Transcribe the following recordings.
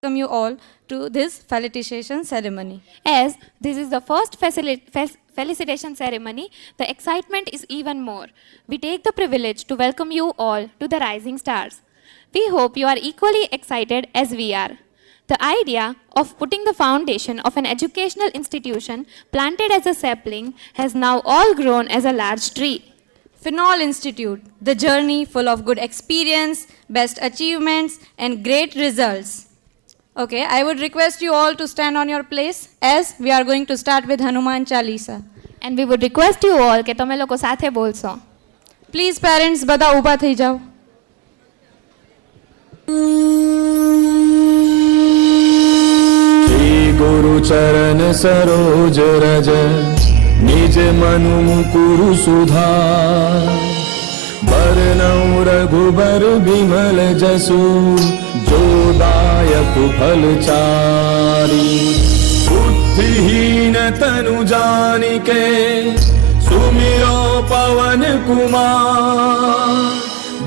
welcome you all to this felicitation ceremony. As this is the first felicitation ceremony, the excitement is even more. We take the privilege to welcome you all to the Rising Stars. We hope you are equally excited as we are. The idea of putting the foundation of an educational institution planted as a sapling has now all grown as a large tree. Phenol Institute, the journey full of good experience, best achievements, and great results. Okay, I would request you all to stand on your place as we are going to start with Hanuman Chalisa. And we would request you all કે તમે લોકો સાથે બોલશો. Please parents, બધા ઊભા થઈ જાઓ. श्री गुरु चरण सरोज रज निज मनु मुकुरु सुधार बरनउँ रघुबर बिमल जसु जो दायक फल चारि बुद्धिहीन तनु जानिके सुमिरो पवन कुमार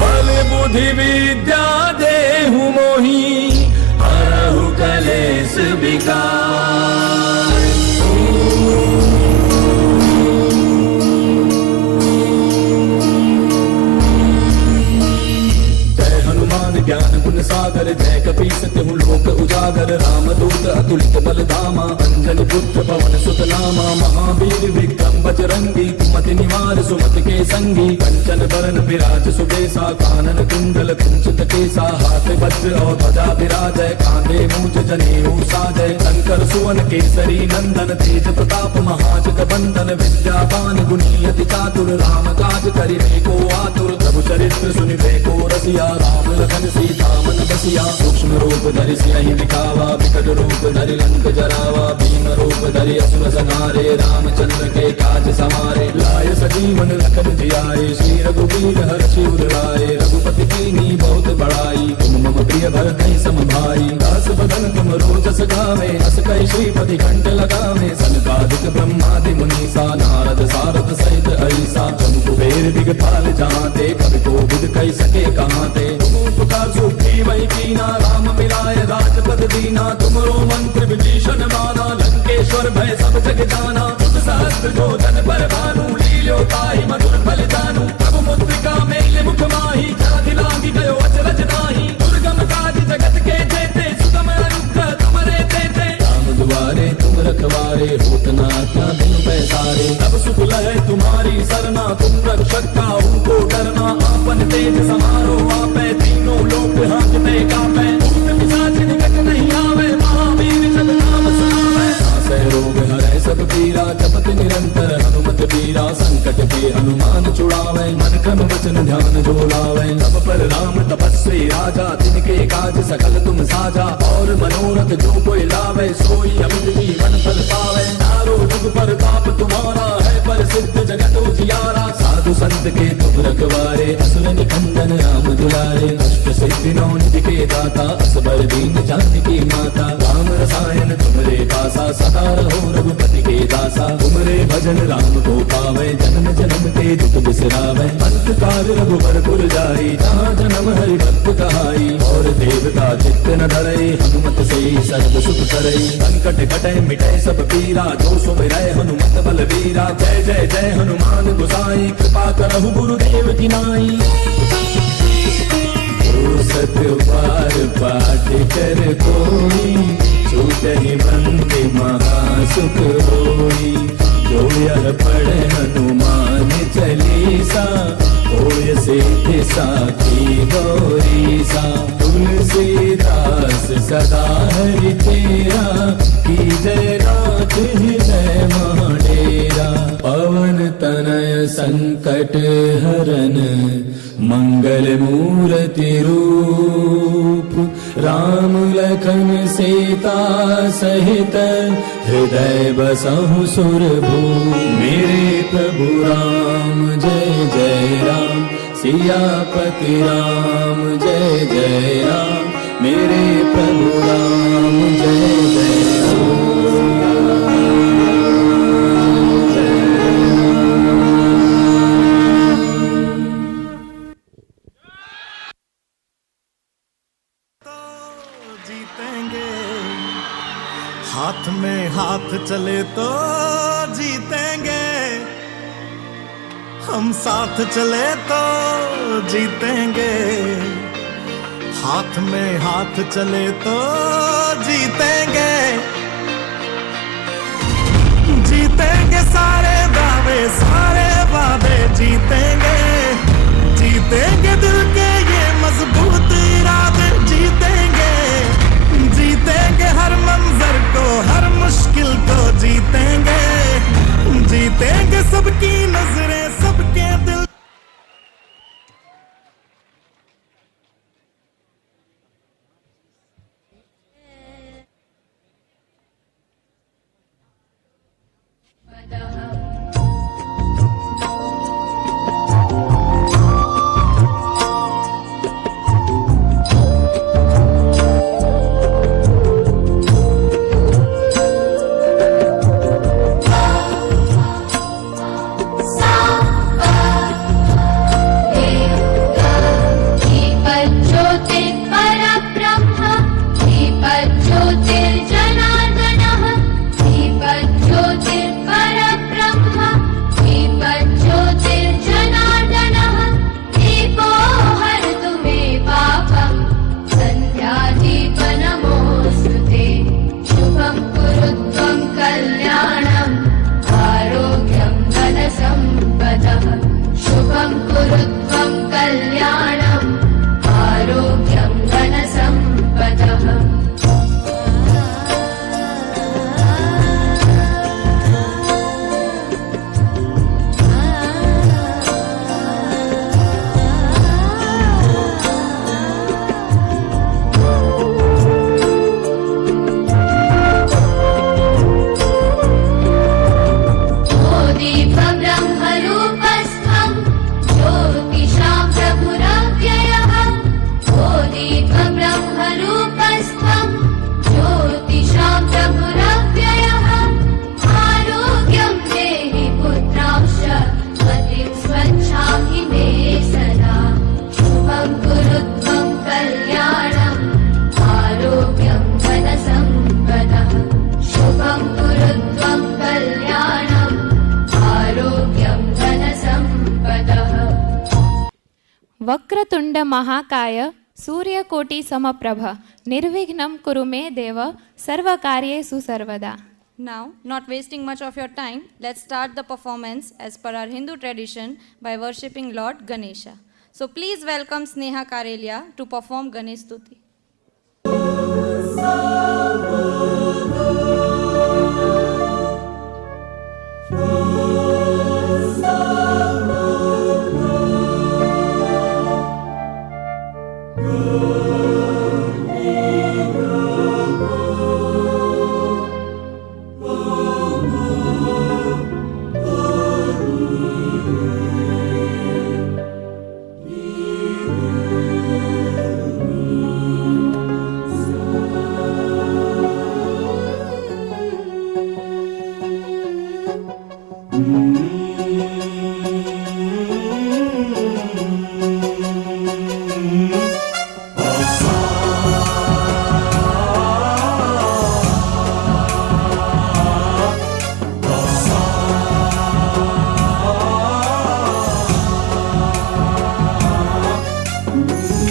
बल बुद्धि विद्या देहु मोहि हरहु कलेश विकार ज्ञान गुण सागर जय कपीस तिहु लोक उजागर रामदूत अतुलित बल धामा अंजनी पुत्र पवन सुत नामा महावीर विक्रम बजरंगी कुमति निवार सुमति के संगी कंचन बरन विराज सुबेसा कानन कुंडल कुंचित केसा हाथ वज्र और ध्वजा विराजय कांधे मूज जनेऊ साजय शंकर सुवन केसरी नंदन तेज प्रताप महाजग बंदन विद्यावान गुणी अति चातुर राम काज करिबे को आतुर प्रभु चरित्र सुनिबे को रसिया राम लखन सीता मन बसिया सूक्ष्म रूप धरि सियहि दिखावा विकट रूप धरि लंक जरावा भीम रूप धरि असुर संहारे रामचंद्र के काज समारे लाय सजीवन लखन जियाए श्री रघुवीर हर्षि उर लाए रघुपति कीन्ही बहुत बड़ाई तुम मम प्रिय भरतहि सम भाई दास बदन तुम रोजस गावे अस कहि श्रीपति कंठ लगावे सनकादिक ब्रह्मादि मुनीसा नारद सारद सहित ऐसा जम कुबेर दिगपाल जहाते कवि कोविद कहि सके कहाते उपकार सुखी वही कीना राम मिलाय राजपद दीना तुमरो मंत्र विभीषण माना लंकेश्वर भय सब जग जाना तुम सहस्त्र जो जन पर भानु लील्यो ताहि मधुर फल जानू प्रभु मुद्रिका मेल मुख माही जाति लागी गयो अचरज नाही दुर्गम काज जगत के जेते सुगम अनुग्रह तुमरे तेते राम दुआरे तुम रखवारे होत न क्या बिन पैसारे तब सुख लहै तुम्हारी सरना तुम रक्षक काहू को डरना आपन तेज समारो आपै तीनों लोक हांकते कापै भूत पिशाच निकट नहीं आवे महावीर जब नाम सुनावे नासै रोग हरै सब पीरा जपत निरंतर हनुमत वीरा संकट के हनुमान छुड़ावे मन क्रम वचन ध्यान जो लावे सब पर राम तपस्वी राजा तिनके काज सकल तुम साजा और मनोरथ जो कोई लावे सोई अमित जीवन फल पावे चारों जुग पर ताप तुम्हारा है पर सिद्ध जगत उजियारा साधु संत के तुम रखवारे असुर निकंदन राम दुलारे अष्ट सिद्धि नौ निधि के दाता असबर दीन जानकी माता राम रसायन तुमरे पासा सदा रहो रघुपति के दासा तुमरे भजन राम को पावे जन्म जन्म के दुख बिसरावे अंत काल रघुबर पुर जाई जहाँ जन्म हरि भक्त कहाई और देवता चित्त न धरई हनुमत से सर्व सुख करई संकट कटै मिटै सब पीरा जो सुमिरै हनुमत बल वीरा जय जय जय हनुमान गोसाई कृपा करहु गुरुदेव की नाई सत्य पार पाठ कर कोई छूटहि बंदे महासुख होई जो यह पढ़े हनुमान चालीसा होय सिद्धि साखी गौरीसा तुलसीदास सदा हरि तेरा की जय नाथ हृदय महाडेरा पवन तनय संकट हरन मंगल मूर्ति रूप राम लखन सीता सहित हृदय बसहु सुरभूप मेरे प्रभु राम जय जय राम सियापति राम जय जय राम मेरे प्रभु राम जय जय राम जीतेंगे हाथ में हाथ चले तो जीतेंगे, हम साथ चले तो जीतेंगे। हाथ में हाथ चले तो जीतेंगे, जीतेंगे सारे दावे सारे वादे जीतेंगे, जीतेंगे दिल के ये मजबूत इरादे जीतेंगे, जीतेंगे हर मंजर को हर मुश्किल को जीतेंगे, जीतेंगे सबकी नजरें सबके दिल। वक्रतुंड महाकाय सूर्यकोटि समप्रभ निर्विघ्नं कुरु मे देव सर्वकार्येषु सर्वदा. Now, not wasting much of your time, let's start the performance as per our Hindu tradition by worshipping Lord Ganesha. So please welcome Sneha Karelia to perform Ganesh Stuti.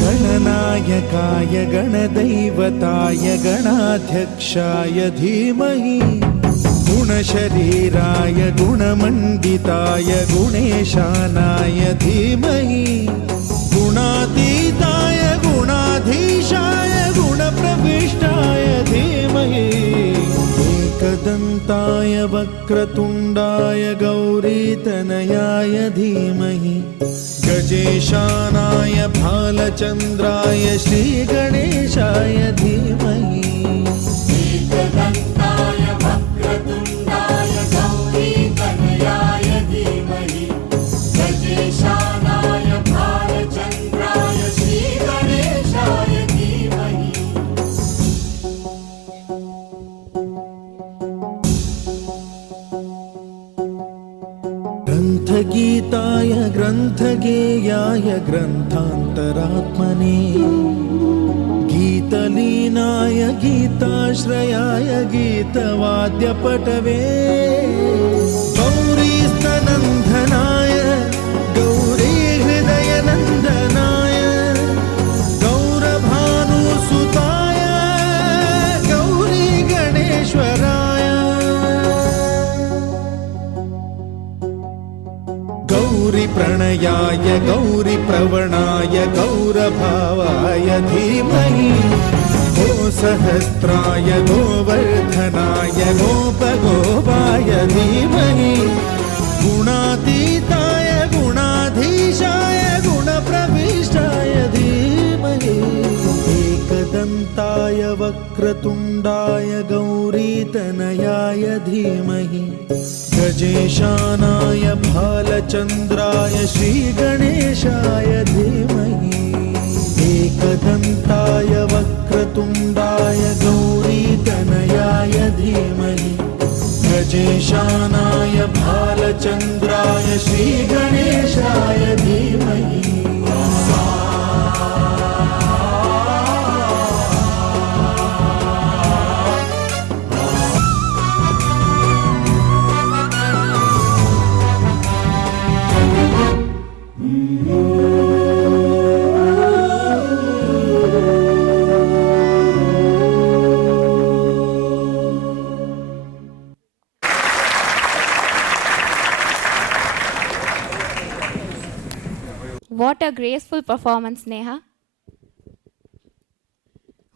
गणनायकाय गणदैवताय गणाध्यक्षाय धीमहि गुणशरीराय गुणमण्डिताय गुणेशानाय धीमहि गुणातीताय गुणाधीशाय गुणप्रविष्टाय धीमहि एकदन्ताय वक्रतुण्डाय गौरीतनयाय धीमहि गजेशानाय भालचन्द्राय श्रीगणेशाय धीमहि एकदन्ताय वक्रतुण्डाय गौरीतनयाय धीमहि गजेशानाय भालचन्द्राय श्रीगणेशाय धीमहि. ग्रन्थगीताय ग्रन्थगेयाय ग्रन्थान्तरात्मने गीतलीनाय गीताय गौरीश्वराश्रयाय गीतवाद्यपटवे गौरीस्तनन्दनाय गौरी हृदयनन्दनाय गौरभानुसुताय गौरी गणेश्वराय गौरी प्रणयाय गौरी प्रवणाय गौरभावाय धीमहि गो सहस्राय गोवर्धनाय गोपगोपाय धीमहि गुणातीताय गुणाधीशाय गुणप्रविष्टाय धीमहि एकदन्ताय वक्रतुण्डाय गौरीतनयाय धीमहि गजेशानाय भालचन्द्राय श्रीगणेशाय धीमहि एकदन्ताय वक्रतुण्डाय गौरीतनयाय धीमहि गजेशानाय भालचन्द्राय श्रीगणेशाय धीमहि what a graceful performance, Neha.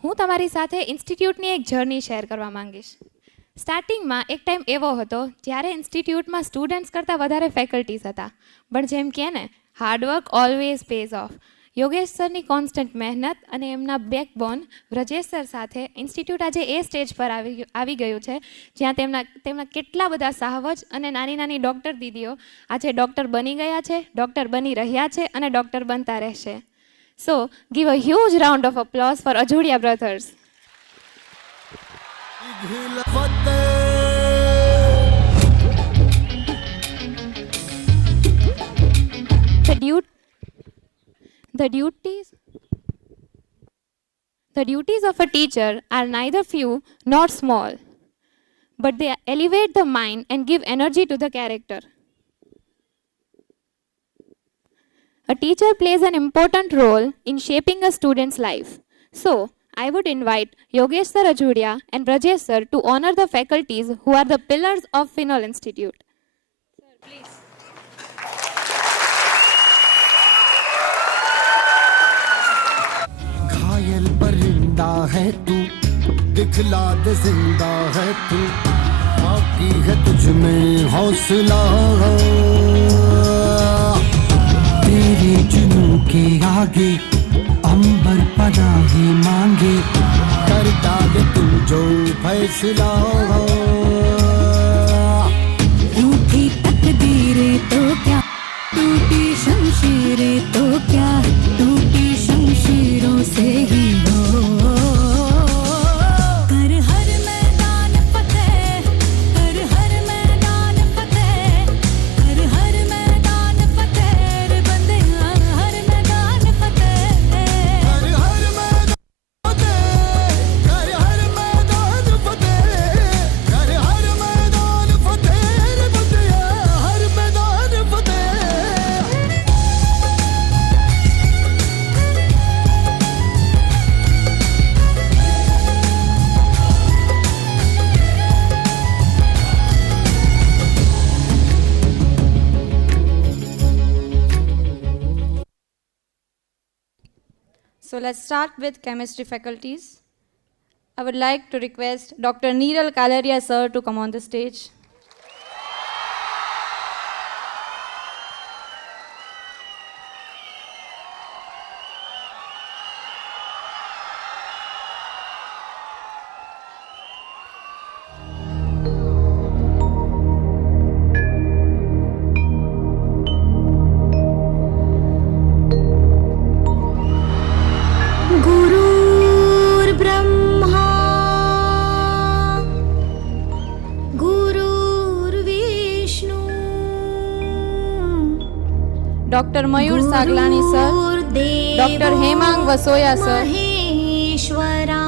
હું તમારી સાથે ઇન્સ્ટિટ્યૂટની એક જર્ની શેર કરવા માંગીશ. સ્ટાર્ટિંગમાં એક ટાઈમ એવો હતો જ્યારે ઇન્સ્ટિટ્યૂટમાં સ્ટુડન્ટ્સ કરતાં વધારે ફેકલ્ટીઝ હતા, પણ જેમ કહે ને, hard work always pays off. Yogesh સરની કોન્સ્ટન્ટ મહેનત અને એમના બેકબોન વ્રજેશ સર સાથે ઇન્સ્ટિટ્યૂટ આજે એ સ્ટેજ પર આવી ગયું છે જ્યાં તેમના કેટલા બધા સાહવજ અને નાની નાની ડૉક્ટર દીદીઓ આજે ડૉક્ટર બની ગયા છે, ડૉક્ટર બની રહ્યા છે અને ડૉક્ટર બનતા રહેશે. So give a huge round of applause for Ajodiya brothers. The duties of a teacher are neither few nor small, but they elevate the mind and give energy to the character. A teacher plays an important role in shaping a student's life. So, I would invite Yogesh Sir Ajudia and Brajesh Sir to honor the faculties who are the pillars of Finol Institute. Sir, please. घायल परिंदा है तू, दिखला दे जिंदा है तू, बाकी है तुझ में हौसला, तेरे जुनून के आगे अंबर पनाही मांगे, कर डाले तू जो फैसला. रूठी तकदीरें तो क्या, टूटी शमशीरें तो क्या, टूटी शमशीरों से ही हो. कर हर मैदान फतेह, कर हर मैदान फतेह, कर हर मैदान फतेह रे बंदिया, हर मैदान फतेह. कर हर मैदान फतेह, कर हर मैदान फतेह, कर हर मैदान फतेह रे बंदिया, हर मैदान फतेह. So let's start with chemistry faculties. I would like to request Dr. Neeral Kalaria sir to come on the stage. गुरुर्ब्रह्मा गुरुर्विष्णु Dr. Mayur Saglani sir, Dr. Hemang Vasoya sir, Maheshwara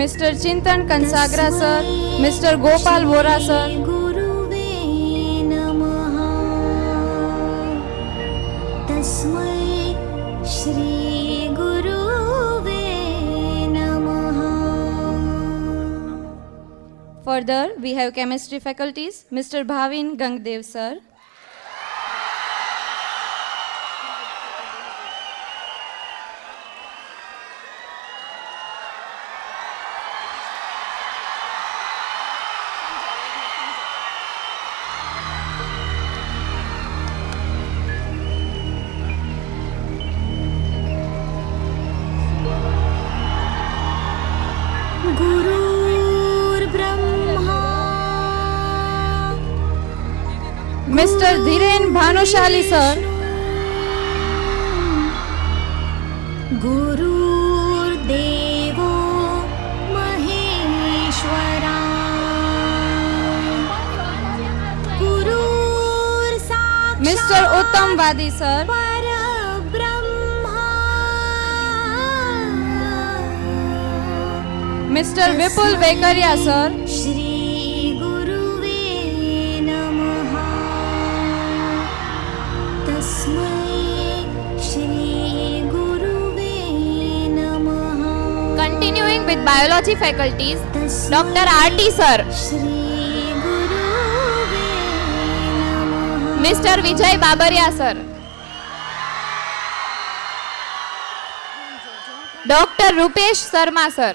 Mr. Chintan Kansagra sir, Mr. Gopal Vora sir, गुरुवे नमः तस्मै श्री गुरुवे नमः Further, we have chemistry faculties, Mr. Bhavin Gangdev sir, गुरुर्ब्रह्मा Mr. Dhiren Bhanushali sir, गुरुर्देवो Maheshwara गुरुर्साक्षात् Mr. Uttam Vadi sir, परब्रह्मा Mr. Vipul Vekaria sir, Shri गुरुवे नमः तस्मै श्री गुरुवे नमः Continuing with biology faculties, Dr. R.T. sir, Shri गुरुवे नमः Mr. Vijay Babaria sir, Dr. Rupesh Sharma sir,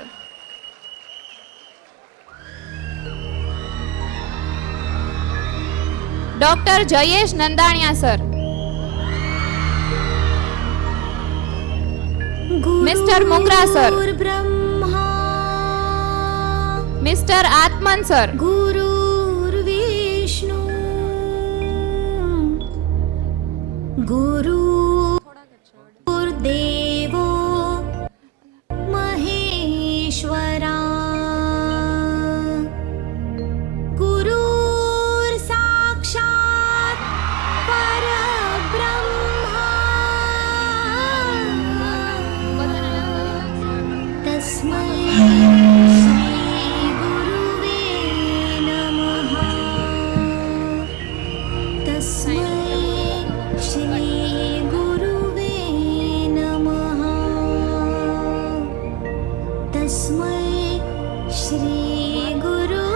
Dr. Jayesh Nandania sir, Mr. Mungra sir, गुरुर्ब्रह्मा Mr. Atman sir, गुरुर्विष्णु गुरुर्देवो महेश्वरा गुरुर्साक्षात् परब्रह्मा तस्मै श्रीगुरुवे नमः तस्मै श्रीगुरुवे नमः तस्मै श्रीगुरुवे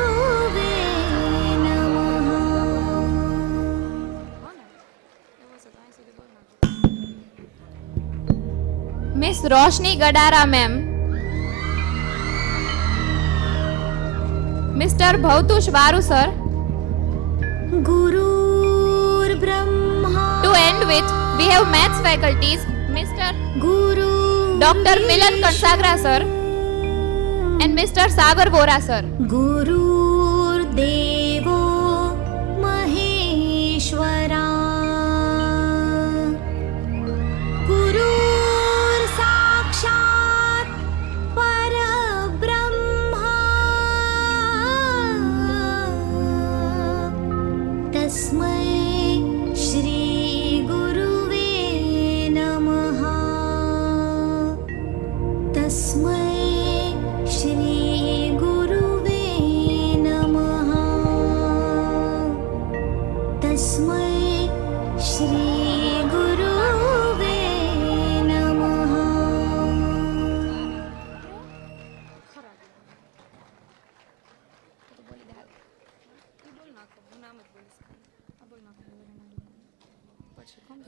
नमः Miss Roshni Gadara ma'am, Mr. Bhavtush Varu sir. गुरुर्ब्रह्मा To end with, we have maths faculties, Mr. Guru Dr. Milan Kansagra sir and Mr. Sagar Vora sir. गुरुर्देवो महेश्वरा गुरुर्साक्षात् परब्रह्मा तस्मै श्रीगुरुवे नमः तस्मै श्रीगुरुवे नमः तस्मै श्रीगुरुवे नमः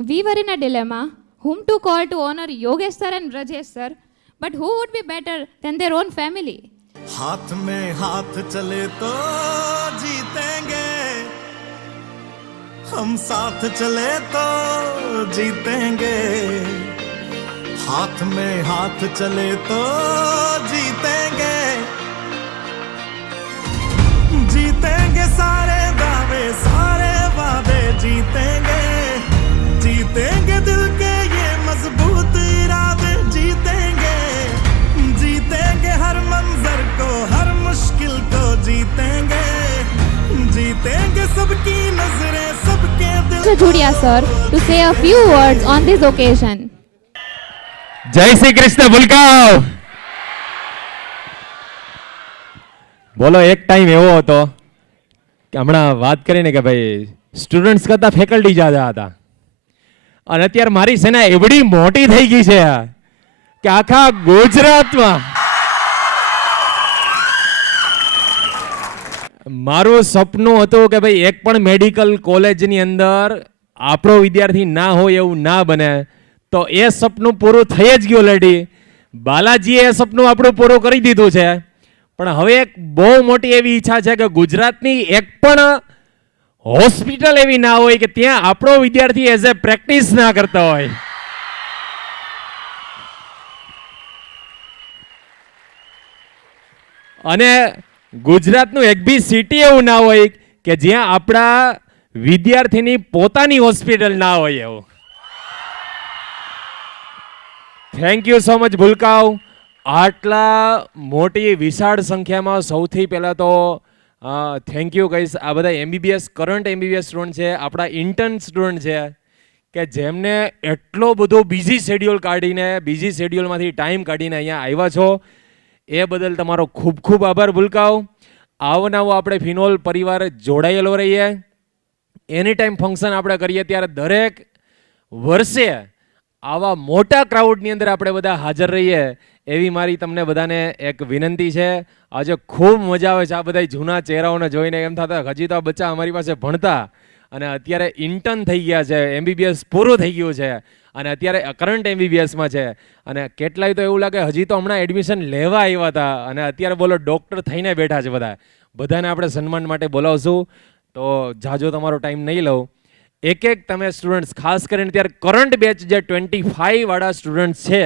We were in a dilemma whom to call to honor Yogesh sir and Rajesh sir, but who would be better than their own family? हाथ में हाथ चले तो जीतेंगे, हम साथ चले तो जीतेंगे। हाथ में हाथ चले तो जीतेंगे, जीतेंगे सारे दावे सारे वादे जीतेंगे, जीतेंगे दिल के ये मजबूत इरादे जीतेंगे, जीतेंगे हर मंजर को हर मुश्किल को जीतेंगे, जीतेंगे सबकी नजरें सबके दिल Mr. Judia sir to say a few words on this occasion. जय श्री कृष्ण बोलकाओ। બોલો એક ટાઈમ એવો હતો કે હમણાં વાત કરીને કે ભાઈ સ્ટુડન્ટ્સ કરતાં ફેકલ્ટી જ્યાદા હતા અને અત્યારે મારી સેના એવડી મોટી થઈ ગઈ છે કે આખા ગુજરાતમાં મારું સપનું હતું કે ભાઈ એક પણ મેડિકલ કોલેજની અંદર આપણો વિદ્યાર્થી ના હોય એવું ના બને, તો એ સપનું પૂરું થઈ જ ગયું ઓલરેડી. બાલાજીએ એ સપનું આપણું પૂરું કરી દીધું છે. પણ હવે એક બહુ મોટી એવી ઈચ્છા છે કે ગુજરાતની એક પણ હોસ્પિટલ એવી ના હોય કે ત્યાં આપણો વિદ્યાર્થી એઝ એ પ્રેક્ટિસ ના કરતો હોય. અને ગુજરાતનું એક બી સિટી એવું ના હોય કે જ્યાં આપણા વિદ્યાર્થીની પોતાની હોસ્પિટલ ના હોય એવું. થેન્ક યુ સો મચ ભૂલકાવ. આટલા મોટી વિશાળ સંખ્યામાં સૌથી પહેલાં તો થેન્ક યુ કહીશ આ બધા એમબીબીએસ કરંટ એમબીબીએસ સ્ટુડન્ટ છે, આપણા ઇન્ટર્ન સ્ટુડન્ટ છે કે જેમને એટલો બધો બિઝી શેડ્યુલ કાઢીને બિઝી શેડ્યુલમાંથી ટાઈમ કાઢીને અહીંયા આવ્યા છો, એ બદલ તમારો ખૂબ ખૂબ આભાર ભૂલકાવ. આવો નવો આપણે ફિનોલ પરિવાર જોડાયેલો રહીએ. એની ટાઈમ ફંક્શન આપણે કરીએ ત્યારે દરેક વર્ષે આવા મોટા ક્રાઉડની અંદર આપણે બધા હાજર રહીએ એવી મારી તમને બધાને એક વિનંતી છે. આજે ખૂબ મજા આવે છે આ બધા જૂના ચહેરાઓને જોઈને. એમ થતા હજી તો આ બચ્ચા અમારી પાસે ભણતા અને અત્યારે ઇન્ટર્ન થઈ ગયા છે, એમબીબીએસ પૂરું થઈ ગયું છે અને અત્યારે કરંટ એમબીબીએસમાં છે. અને કેટલાય તો એવું લાગે હજી તો હમણાં એડમિશન લેવા આવ્યા હતા અને અત્યારે બોલો ડૉક્ટર થઈને બેઠા છે બધા. બધાને આપણે સન્માન માટે બોલાવશું. તો જાજો તમારો ટાઈમ નહીં લઉં. એક એક તમે સ્ટુડન્ટ્સ ખાસ કરીને ત્યારે કરંટ બેચ જે 25 વાળા સ્ટુડન્ટ્સ છે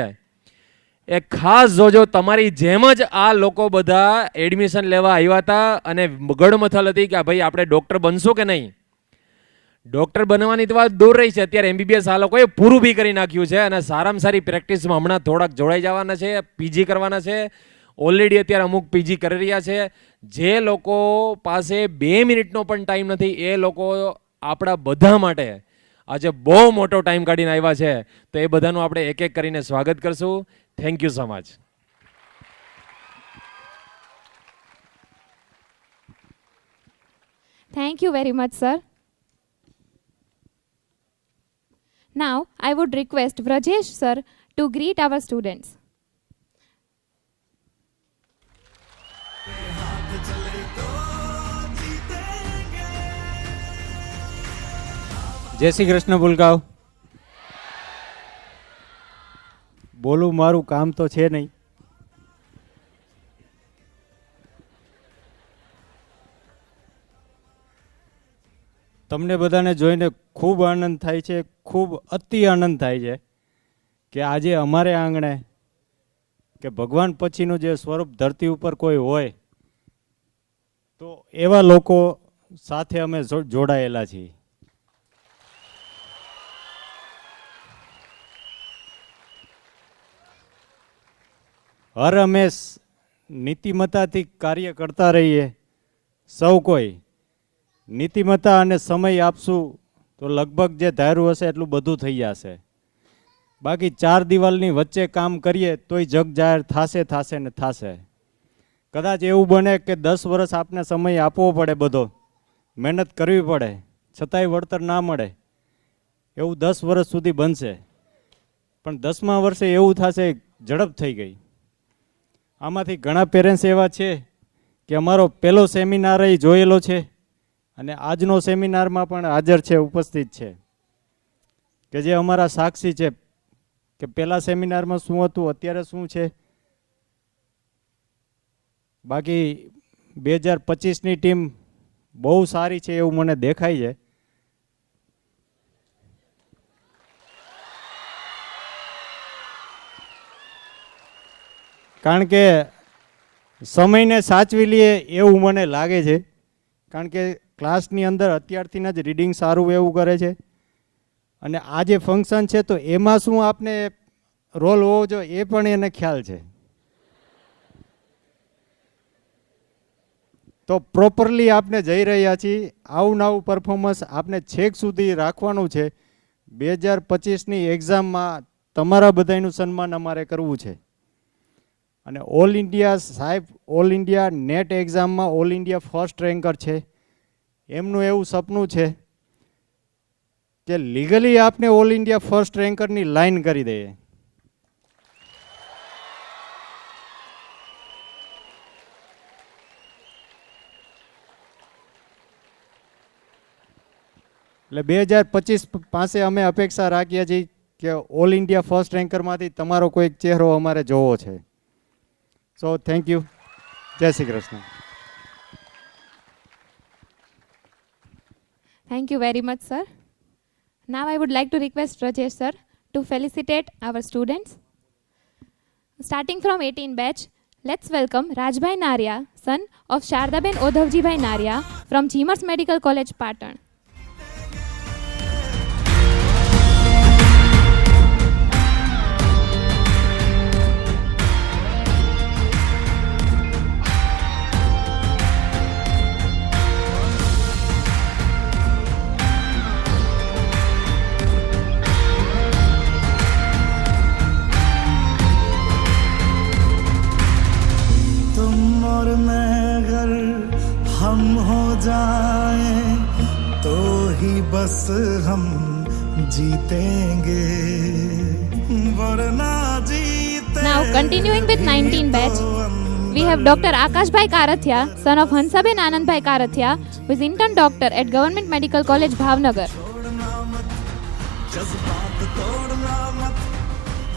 એ ખાસ જોજો. તમારી જેમ જ આ લોકો બધા એડમિશન લેવા આવ્યા હતા અને ગડમથલ હતી કે ભાઈ આપણે ડૉક્ટર બનશું કે નહીં. ડૉક્ટર બનવાની તો વાત દૂર રહી છે, અત્યારે એમબીબીએસ આ લોકોએ પૂરું બી કરી નાખ્યું છે અને સારામાં સારી પ્રેક્ટિસમાં હમણાં થોડાક જોડાઈ જવાના છે, પીજી કરવાના છે. ઓલરેડી અત્યારે અમુક પીજી કરી રહ્યા છે. જે લોકો પાસે 2 મિનિટનો પણ ટાઈમ નથી એ લોકો આપણા બધા માટે આજે બહુ મોટો ટાઈમ કાઢીને આવ્યા છે. તો એ બધાનું આપણે એક એક કરીને સ્વાગત કરશું. Thank you so much. Thank you very much, sir. Now, I would request Vrajesh sir to greet our students. જય શ્રી કૃષ્ણ ભૂલકાવ. બોલું મારું કામ તો છે નહીં. તમને બધાને જોઈને ખૂબ આનંદ થાય છે, ખૂબ અતિ આનંદ થાય છે કે આજે અમારે આંગણે કે ભગવાન પછીનું જે સ્વરૂપ ધરતી ઉપર કોઈ હોય તો એવા લોકો સાથે અમે જોડાયેલા છીએ. હર હંમેશ નીતિમત્તાથી કાર્ય કરતા રહીએ. સૌ કોઈ નીતિમત્તા અને સમય આપશું તો લગભગ જે ધાર્યું હશે એટલું બધું થઈ જશે. બાકી 4 દિવાલની વચ્ચે કામ કરીએ તોય જગ જાહેર થશે ને થશે. કદાચ એવું બને કે 10 વર્ષ આપને સમય આપવો પડે, બધો મહેનત કરવી પડે, છતાંય વળતર ના મળે. એવું 10 વર્ષ સુધી બનશે. પણ 10મા વર્ષે એવું થશે ઝડપ થઈ ગઈ. આમાંથી ઘણા પેરેન્ટ્સ એવા છે કે અમારો પહેલો સેમિનાર એ જોયેલો છે અને આજનો સેમિનારમાં પણ હાજર છે, ઉપસ્થિત છે, કે જે અમારા સાક્ષી છે કે પહેલા સેમિનારમાં શું હતું અત્યારે શું છે. બાકી 2025ની ટીમ બહુ સારી છે એવું મને દેખાય છે. કારણ કે સમયને સાચવી લઈએ એવું મને લાગે છે. કારણ કે ક્લાસની અંદર અત્યારથી જ રીડિંગ સારું એવું કરે છે અને આ જે ફંક્શન છે તો એમાં શું આપને રોલ હોવો જોઈએ એ પણ એને ખ્યાલ છે. તો પ્રોપરલી આપણે જઈ રહ્યા છીએ. આવું નવું પરફોર્મન્સ આપણે છેક સુધી રાખવાનું છે. 2025ની એક્ઝામમાં તમારા બધાનું સન્માન અમારે કરવું છે અને ઓલ ઇન્ડિયા સાહેબ ઓલ ઇન્ડિયા નેટ એક્ઝામમાં ઓલ ઇન્ડિયા ફર્સ્ટ રેન્કર છે. એમનું એવું સપનું છે કે લીગલી આપને ઓલ ઇન્ડિયા ફર્સ્ટ રેન્કરની લાઈન કરી દઈએ. એટલે 2025 પાસે અમે અપેક્ષા રાખીએ છીએ કે ઓલ ઇન્ડિયા ફર્સ્ટ રેન્કરમાંથી તમારો કોઈક ચહેરો અમારે જોવો છે. So thank you. જય Shri Krishna. Thank you very much, sir. Now I would like to request Rajesh sir to felicitate our students. Starting from 18 batch, let's welcome Rajbhai Naria, son of Shardaben Odhavjibhai Naria from Jimars Medical College, Patan. तुम और मैं अगर हम हो जाएं तो ही बस हम जीतेंगे वरना जीते Now continuing with 19 batch, we have Dr. Akashbhai Karathia, son of Hansaben Anandbhai Karathia, who is intern doctor at Government Medical College, Bhavnagar. जज्बात तोड़ना मत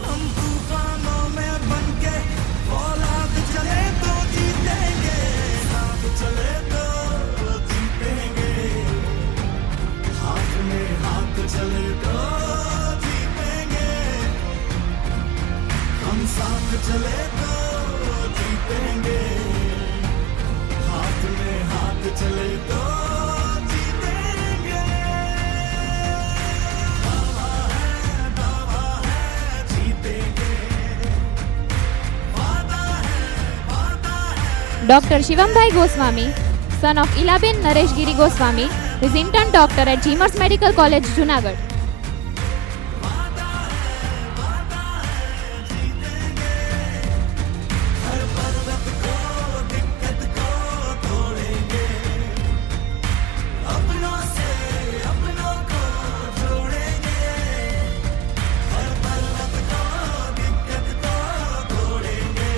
हम तूफानों में बनके औलाद चले तो जीतेंगे साथ चले तो जीतेंगे हाथ में हाथ चले तो जीतेंगे हम साथ चले तो जीतेंगे हाथ में हाथ चले तो जीतेंगे दावा है जीतेंगे वादा है Dr. Shivambai Goswami, son of Ilaben Naresh Giri Goswami, who is intern doctor at Jimars Medical College, Junagadh. अपनों से अपनों को जोड़ेंगे हर पर्वत को दिक्कत को तोड़ेंगे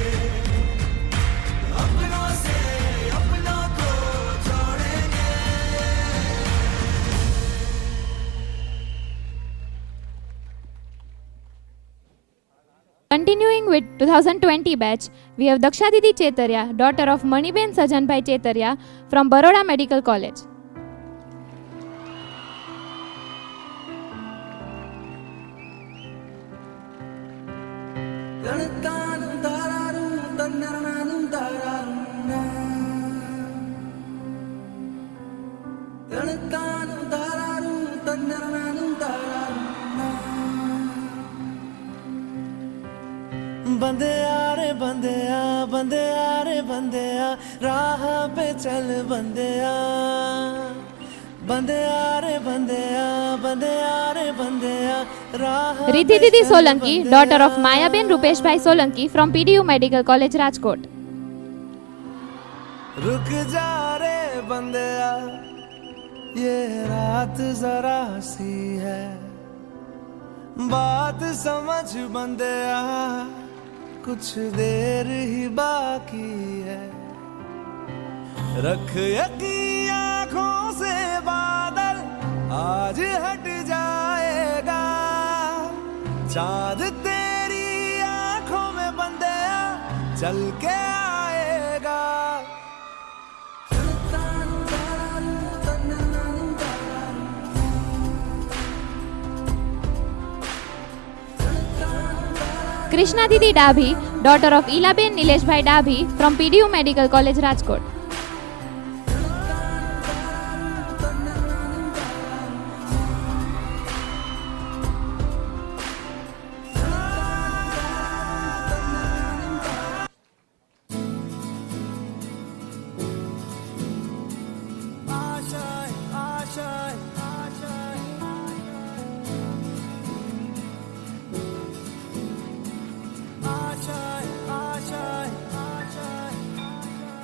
अपनों से अपनों को जोड़ेंगे Continuing with 2020 batch, we have Daksha Didi Chetaria, daughter of Maniben Sajanbhai Chetaria from Baroda Medical College. बंदे यारे बंदे आ बंदे यारे बंदे आ राह पे चल बंदे आ बंदे यारे बंदे आ बंदे यारे बंदे आ राह Riddhi Didi Solanki, daughter of Mayaben Rupeshbhai Solanki from PDU Medical College, Rajkot. रुक जा रे बंदे आ ये रात जरा सी है बात समझ बंदे आ कुछ देर ही बाकी है रख यकीन आँखों से बादल आज हट जाएगा चांद तेरी आँखों में बंदे चल के आएगा Krishna Didi Dabhi, daughter of Ilaben Nileshbhai Dabhi from PDU Medical College, Rajkot.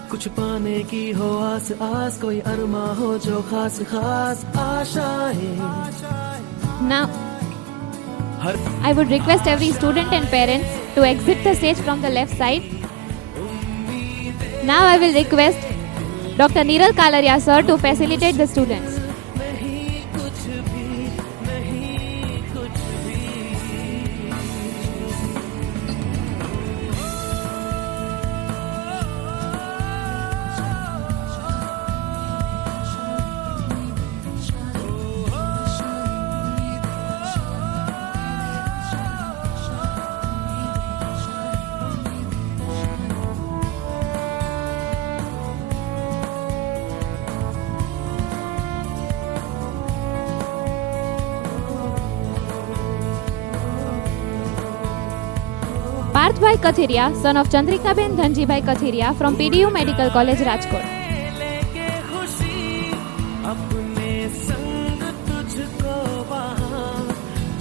कुछ पाने की हो आस आस, कोई अरमा हो जो खास खास आशाएं। Now, I would request every student and parents to exit the stage from the left side. Now I will request Dr. Niral Kalaria sir to facilitate the students. Parthbhai Kathiria, son of Chandrikaben Dhanjibhai Kathiria from PDU Medical College, Rajkot. लेके खुशी अपने संग तुझको वहाँ,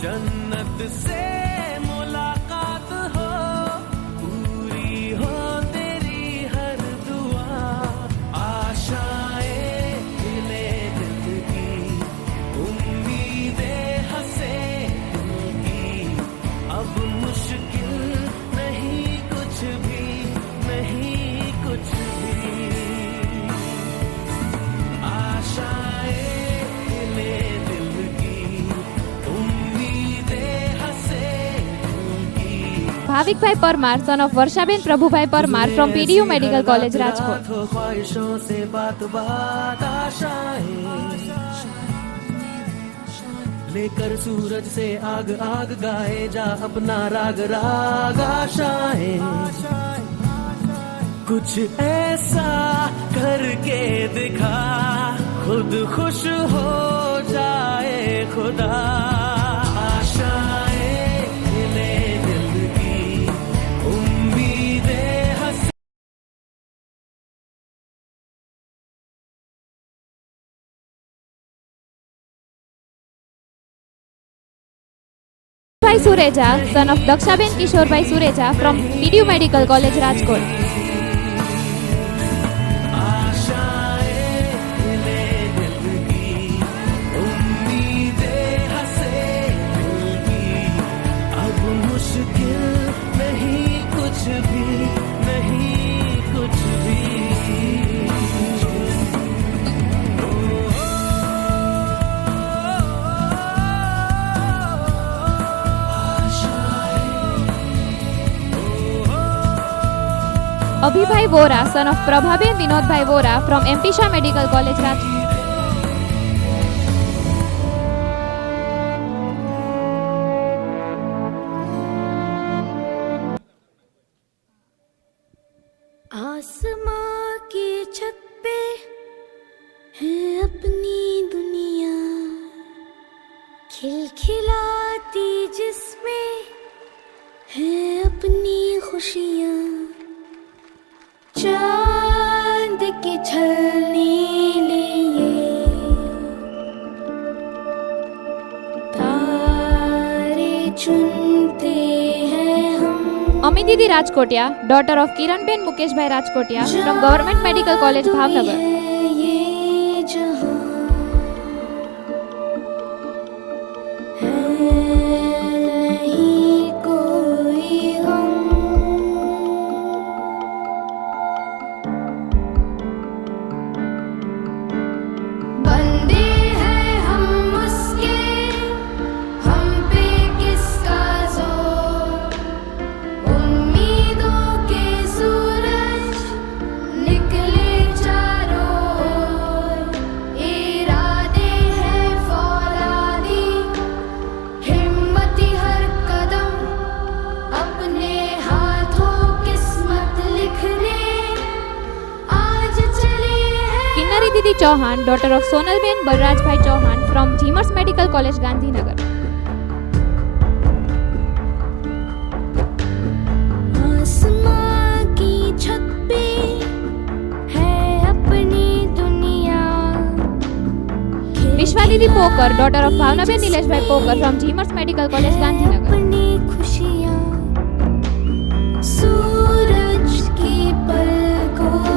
जन्नत से मुलाकात हो, पूरी हो तेरी हर दुआ, आशाएं खिले दिल की, उम्मीदें हंसे दिल की, अब मुश्किल नहीं कुछ भी, नहीं कुछ भी, आशाएं खिले दिल की, उम्मीदें हंसे दिल की। Bhavik Bhai Parmar, son of Varshaben Prabhubhai Parmar from PDU Medical College, Rajkot. रात हो ख्वाहिशों से बात बात आशाएं, लेकर सूरज से आग आग गाए जा अपना राग राग आशाएं, कुछ ऐसा करके दिखा खुद खुश हो जाए खुदा, आशाएं खिले दिल की, उम्मीदें हंसे। Bhai Sureja, son of Dakshaben Kishorbhai Sureja from PDU Medical College, Rajkot. आशाएं खिले दिल की, उम्मीदें हंसे दिल की, अब मुश्किल नहीं कुछ भी, नहीं कुछ भी। Abhibhai Vora, son of Prabhaben Vinodbhai Vora from MP Shah Medical College, Rajkot. आसमां की छत पे है अपनी दुनिया, खिलखिलाती जिसमें है अपनी खुशियाँ, चांद के छलने लिए तारे चुनते हैं हम। Amididi Rajkotia, daughter of Kiranben Mukeshbhai Rajkotia from Government Medical College, Bhavnagar. ये जहां है नहीं कोई गम, बंदे हैं हम उसके, हम पे किसका जोर, उम्मीदों के सूरज निकले चारों ओर, इरादे हैं फौलादी, हिम्मती हर कदम, अपने हाथों किस्मत लिखने आज चले हैं। Kinnari Didi Chauhan, daughter of Sonalben Balrajbhai Chauhan from Jimars Medical College, Gandhinagar. आसमां की छत पे है अपनी दुनिया, Vishwadidi Pokar, daughter of Bhavnaben Nileshbhai Pokar from Jimars Medical College, Gandhinagar. अपनी खुशियाँ सूरज की पलकों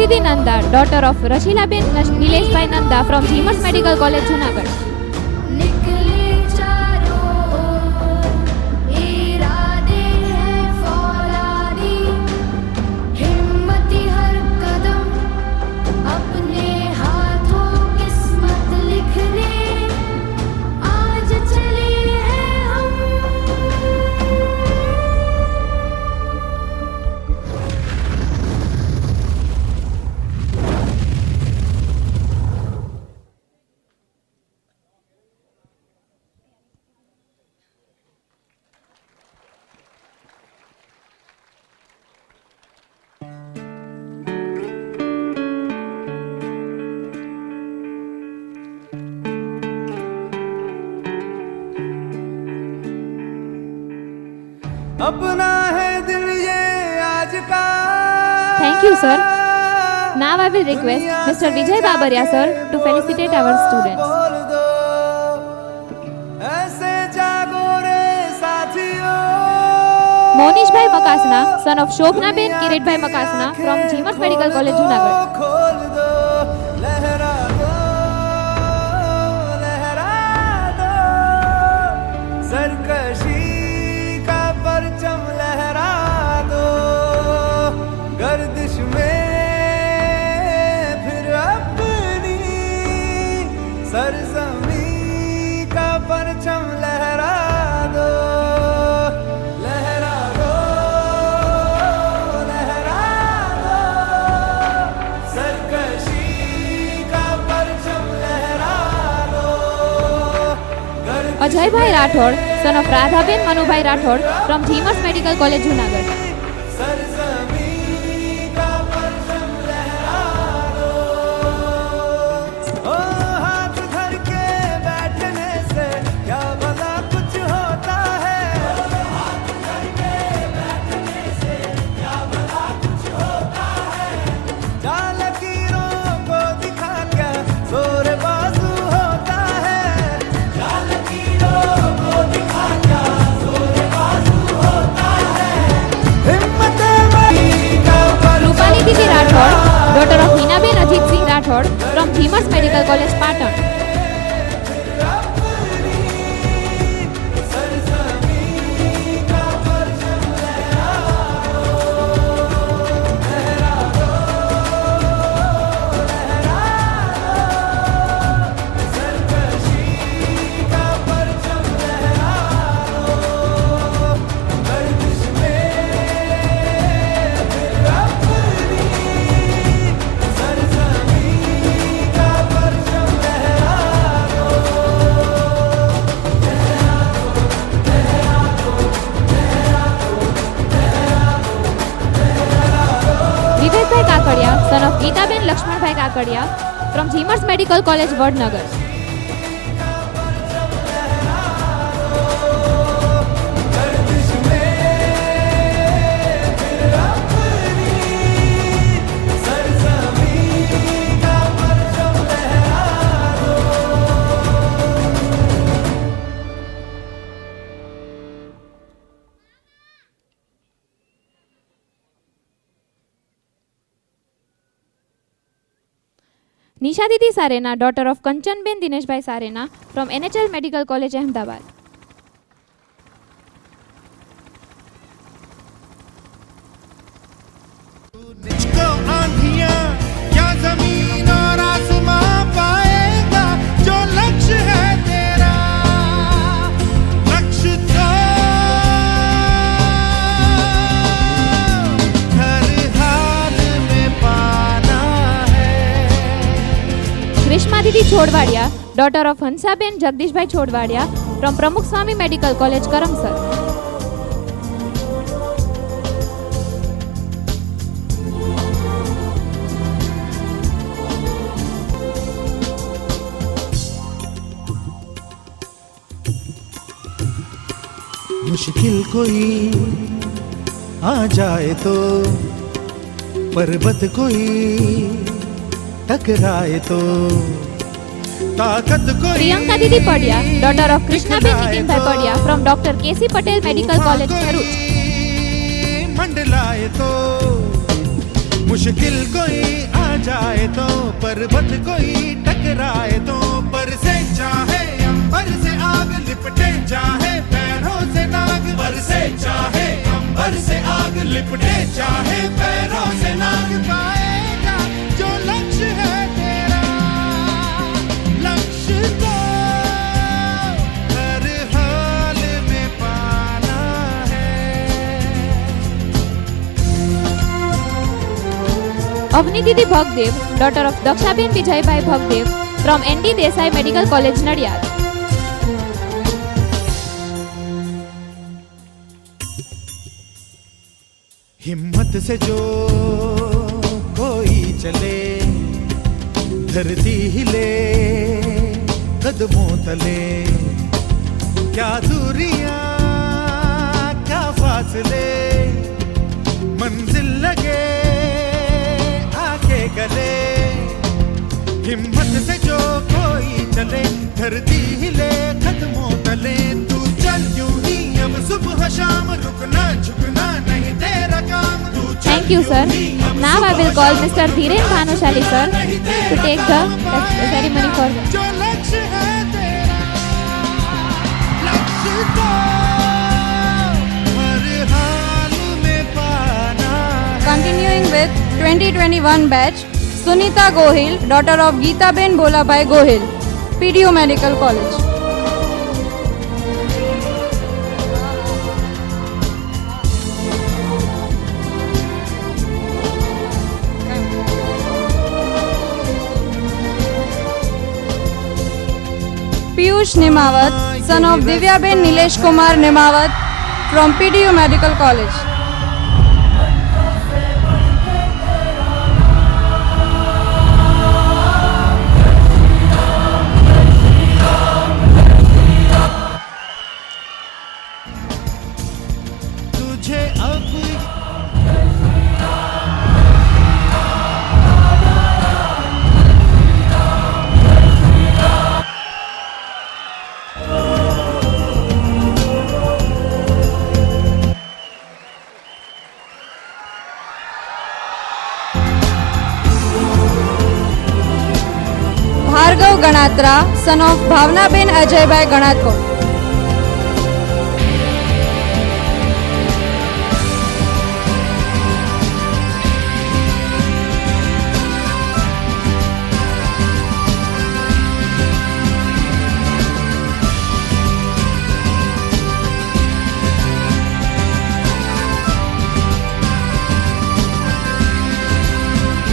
Didi Nanda, daughter of Rashilaben Nileshbhai Nanda from Jimers Medical College, Junagadh. निकले चारों ओर इरादे हैं फौलादी हिम्मती हर कदम अपने हाथों किस्मत लिखने आज चले हैं हम अपना है दिल ये आज का Thank you, sir. Now I will request Mr. Vijay Babaria, sir, to felicitate our students. बोल दो ऐसे जागो रे साथियों Monishbhai Makasna, son of Shobnaben Kiritbhai Makasna from Jimers Medical College, Junagadh. खोल दो लहरा दो सरकशी का परचम लहरा दो गर्दिश में फिर अपनी सरजमी का परचम लहरा दो लहरा दो सरकशी का परचम लहरा दो Ajay Bhai Rathod, son of Radhaben Manubhai Rathod from Jimers Medical College, Junagadh. सरजमी का परचम लहरा दो ओ हाथ धर के बैठने से क्या भला कुछ होता है हाथ धर के बैठने से क्या भला कुछ होता है जाल लकीरों को दिखा क्या जोर बाजू होता है जाल लकीरों को दिखा क्या जोर बाजू होता है हिम्मत Rupali Didi Rathod, daughter of Hinaben Ajit Singh Rathod from Jimers Medical College, Patan. Vivekbhai Kakadia, son of Geetaben Lakshmanbhai Kakadia from Jimers Medical College, Vadnagar. Nisha Didi Sarena, daughter of Kanchanben Dineshbhai Sarena from NHL Medical College, Ahmedabad. मुझको आंधियां क्या जमीन और आसमां पाएगा जो लक्ष्य है तेरा लक्ष्य तो हर हाल में पाना है Grishma Didi Chodwadia, daughter of Hansaben Jagdishbhai Chodwadia from Pramukh Swami Medical College, Karamsar. मुश्किल कोई आ जाए तो पर्वत कोई टकराए तो ताकत कोई Priyanka Didi Padya, daughter of Krishnaben Nitinbhai Padya from Dr. K.C. Patel Medical College, Bharuch. मंडलाए तो मुश्किल कोई जाए तो पर्वत कोई टकराए तो पर से चाहे अंबर से आग लिपटे चाहे पैरों से नाग पर से चाहे अंबर से आग लिपटे चाहे पैरों से नाग पाएगा जो लक्ष्य है तेरा लक्ष्य तो हर हाल में पाना है। Avni Didi Bhagdev, daughter of Dakshaben Vijaybai Bhagdev from ND Desai Medical College, Nadiyad. हिम्मत से जो कोई चले धरती हिले कदमों तले क्या दूरियां क्या फासले मंजिल लगे आके गले हिम्मत से जो कोई चले धरती हिले कदमों तले तू चल यूं ही अब सुबह शाम रुकना झुकना नहीं तेरा काम तू चल Thank you, sir. Now I will call Mr. Dhiren Bhanushali, sir, to take the ceremony forward. जो लक्ष्य है तेरा लक्ष्य तो हर हाल में पाना है। Continuing with 2021 batch, Sunita Gohil, daughter of Geeta Ben Bolabai Gohil, PDU Medical College. Piyush Nimawat, son of Divya Ben Nilesh Kumar Nimawat from PDU Medical College. तुझे अब Bhargav Ganatra, son of Bhavna Ben Ajaybai Ganatkot.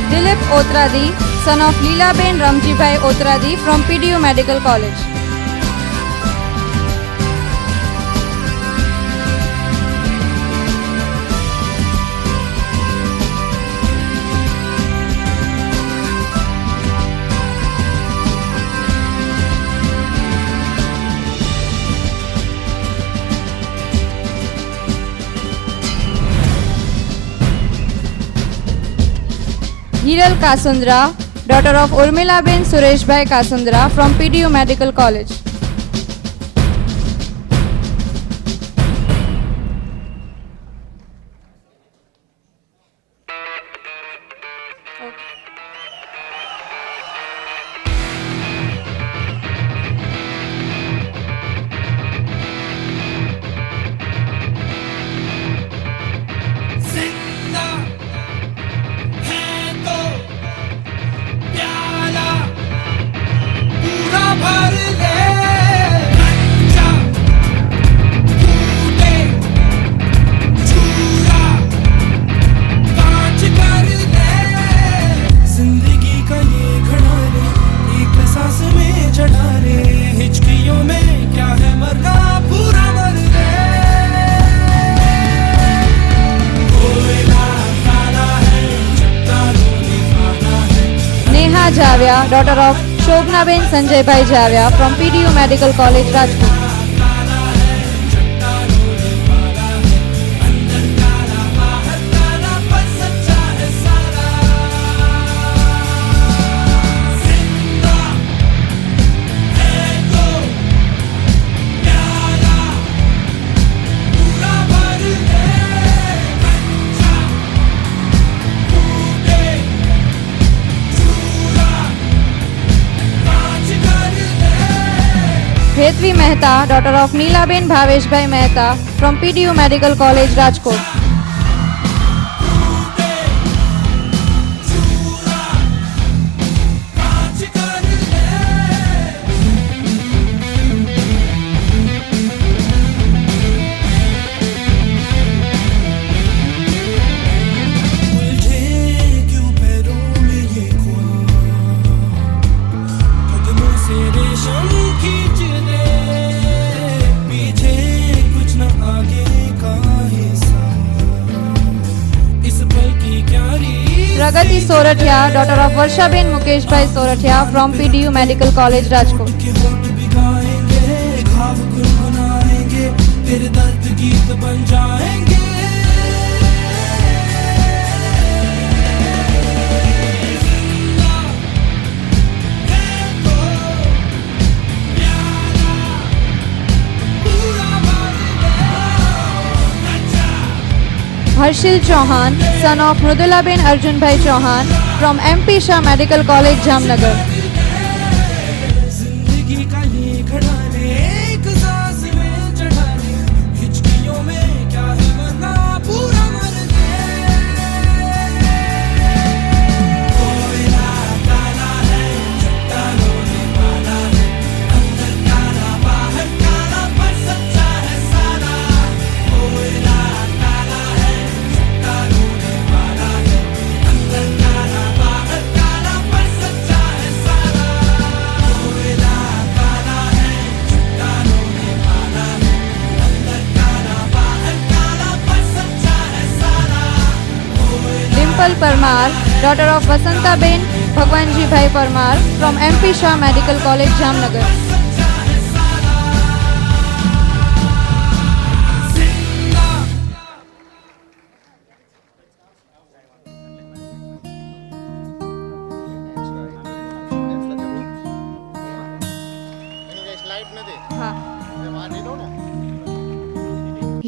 Dilip Otradi, son of Leela Ben Ramjibai Otradi from PDU Medical College. Hiral Kasundra, daughter of Urmila Ben Sureshbhai Kasundra from PDU Medical College. जिंदा है तो प्याला पूरा भर ले कच्चा टूटे चूरा कांच कर ले जिंदगी का ये घड़ा रे एक सांस में चढ़ा रे हिचकियों में क्या है मरना पूरा मर ले Neha Javia, daughter of Shobna Ben Sanjay Bhai Javia from PDU Medical College, Rajkot. Urvi Mehta, daughter of Neelaben Bhaveshbhai Mehta from PDU Medical College, Rajkot. उलझे क्यों पैरों में ये ख्वाब, कदमों से रेशम खींच ले, पीछे कुछ न आगे का हिसाब, इस पल की क्या रीत Pragati Sorathia, daughter of Varshaben Mukeshbhai Sorathia from PDU Medical College, Rajkot. के होठ भिगाएंगे, ख्वाब गुनगुनाएंगे, तेरे दर्द गीत बन जाएंगे। Harshil Chauhan, son of Mrudulaben Arjunbhai Chauhan from MP Shah Medical College, Jamnagar. जिंदगी का ये खड़ाने, एक सांस में चढ़ाने, हिचकियों में क्या है वरना पूरा मर दे। कोयला काला है, चट्टानों ने पाला है, अंदर काला बाहर काला पर सच्चा है सारा। कोयला काला है, चट्टानों ने पाला है, अंदर काला बाहर काला पर सच्चा है सारा। कोयला काला है, चट्टानों ने पाला है, अंदर काला बाहर काला पर सच्चा है सारा। Dimple Parmar, daughter of Vasantaben Bhagwanji Bhai Parmar from MP Shah Medical College, Jamnagar.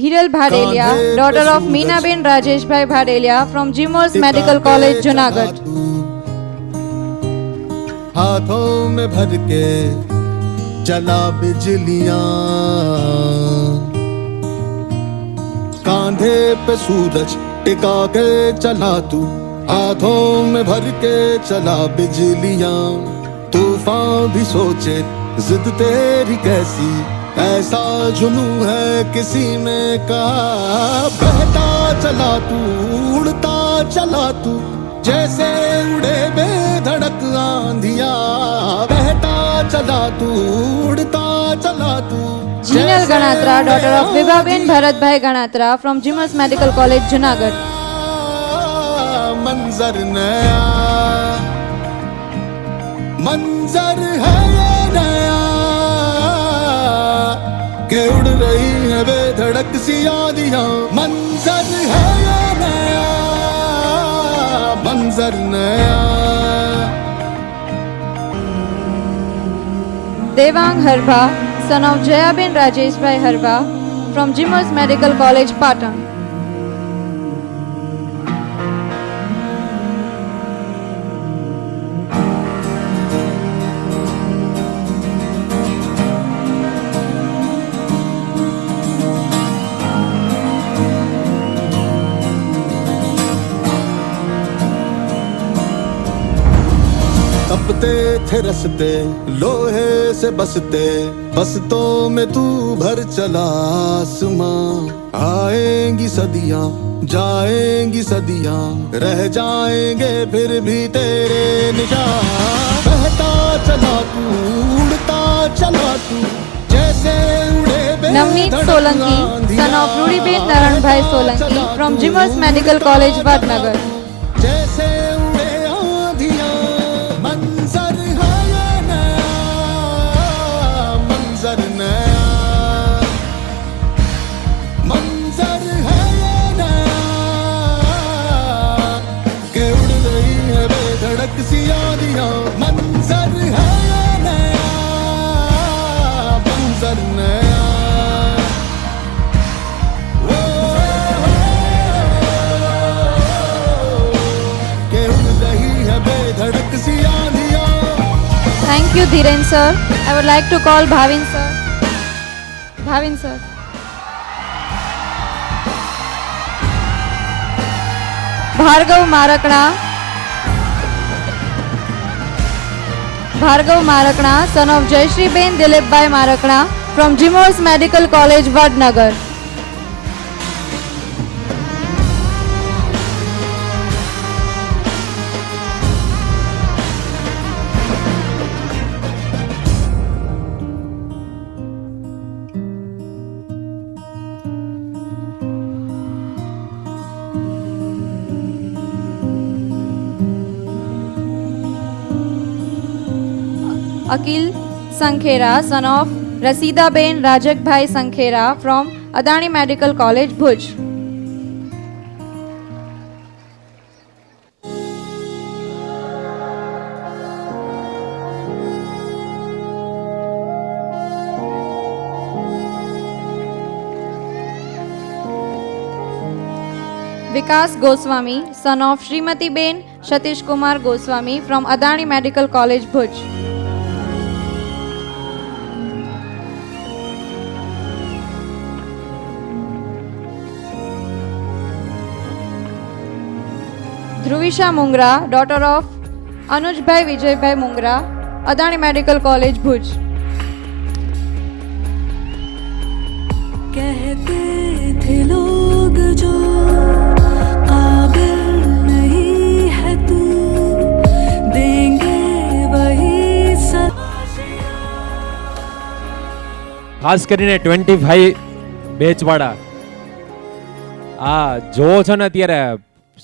Hiral Bhadelia, daughter of Meenaben Rajeshbhai Bhadelia from Jimos Medical College, Junagadh. हाथों में भर के चला बिजलियां, कांधे पे सूरज टिका के चला तू, हाथों में भर के चला बिजलियां, तूफान भी सोचे जिद तेरी कैसी, ऐसा जुनू है किसी में कहा, बहता चला तू उड़ता चला तू, जैसे उड़े बेधड़क आंधिया, बहता चला तू उड़ता चला तू। Jinal Ganatra, daughter of Vibhaben Bharatbhai Ganatra from Jimos Medical College, Junagadh. मंजर नया, मंजर है ये नया, के उड़ रही है बेधड़क सी आंधियां, मंजर है ये नया, मंजर नया। Devang Harba, son of Jayaben Rajeshbhai Harba from Jimos Medical College, Patan. तपते थे रसते लोहे से बसते, बसतों में तू भर चला आसमां, आएंगी सदियां जाएंगी सदियां, रह जाएंगे फिर भी तेरे निशान, बहता चला तू उड़ता चला तू, जैसे उड़े Navneet Solanki, son of Rudiben Naranbhai Solanki from Jimos Medical College, Vadnagar. जैसे उड़े आंधियां, मंजर है ये नया, मंजर नया, मंजर है ये नया, के उड़ रही है बेधड़क सी आंधियां, मंजर है ये नया, मंजर नया। Thank you, Dhiren sir. I would like to call Bhavin sir. Bhavin sir. Bhargav Markana, son of Jayashree Dilipbhai Marakna from Jimos Medical College, Vadnagar. Akil Sankhera, son of Rasidaben Rajakbhai Sankhera from Adani Medical College, Bhuj. Vikas Goswami, son of Srimati Ben Satish Kumar Goswami from Adani Medical College, Bhuj. Dhruvisha Mungra, daughter of Anujbhai Vijaybhai Mungra, Adani Medical College, Bhuj. कहते थे लोग जो काबिल नहीं है तू देंगे वही ખાસ કરીને 25 બેચ વાળા આ જો છો ને અત્યારે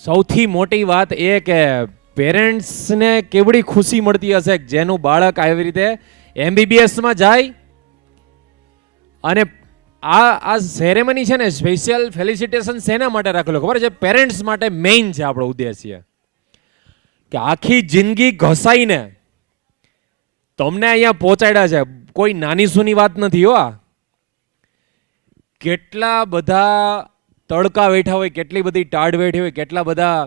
સૌથી મોટી વાત એ કે પેરેન્ટ્સને કેવડી ખુશી મળતી હશે કે જેનું બાળક આવી રીતે એમબીબીએસમાં જાય અને આ સેરેમની છે ને સ્પેશિયલ ફેલિસિટેશન શેના માટે રાખેલો ખબર છે? પેરેન્ટ્સ માટે મેઇન છે આપણો ઉદ્દેશ્ય કે આખી જિંદગી ઘસાઈને તમને અહીંયા પહોંચાડ્યા છે. કોઈ નાની સૂની વાત નથી હો. કેટલા બધા તડકા વેઠા હોય, કેટલી બધી ટાઢ વેઠી હોય, કેટલા બધા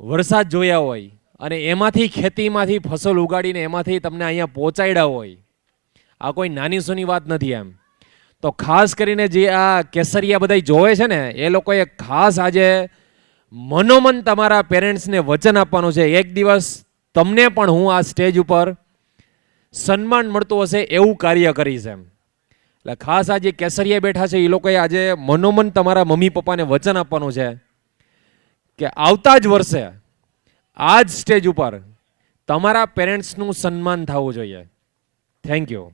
વરસાદ જોયા હોય અને એમાંથી ખેતીમાંથી ફસલ ઉગાડીને એમાંથી તમને અહીંયા પહોંચાડ્યા હોય. આ કોઈ નાની સૂની વાત નથી એમ. તો ખાસ કરીને જે આ કેસરિયા બધા જોવે છે ને એ લોકોએ ખાસ આજે મનોમન તમારા પેરેન્ટ્સને વચન આપવાનું છે. એક દિવસ તમને પણ હું આ સ્ટેજ ઉપર સન્માન મળતું હશે એવું કાર્ય કરીશ એમ. એટલે ખાસ આજે કેસરિયા બેઠા છે એ લોકોએ આજે મનોમન તમારા મમ્મી પપ્પાને વચન આપવાનું છે કે આવતા જ વર્ષે આ જ સ્ટેજ ઉપર તમારા પેરેન્ટ્સનું સન્માન થવું જોઈએ. Thank you.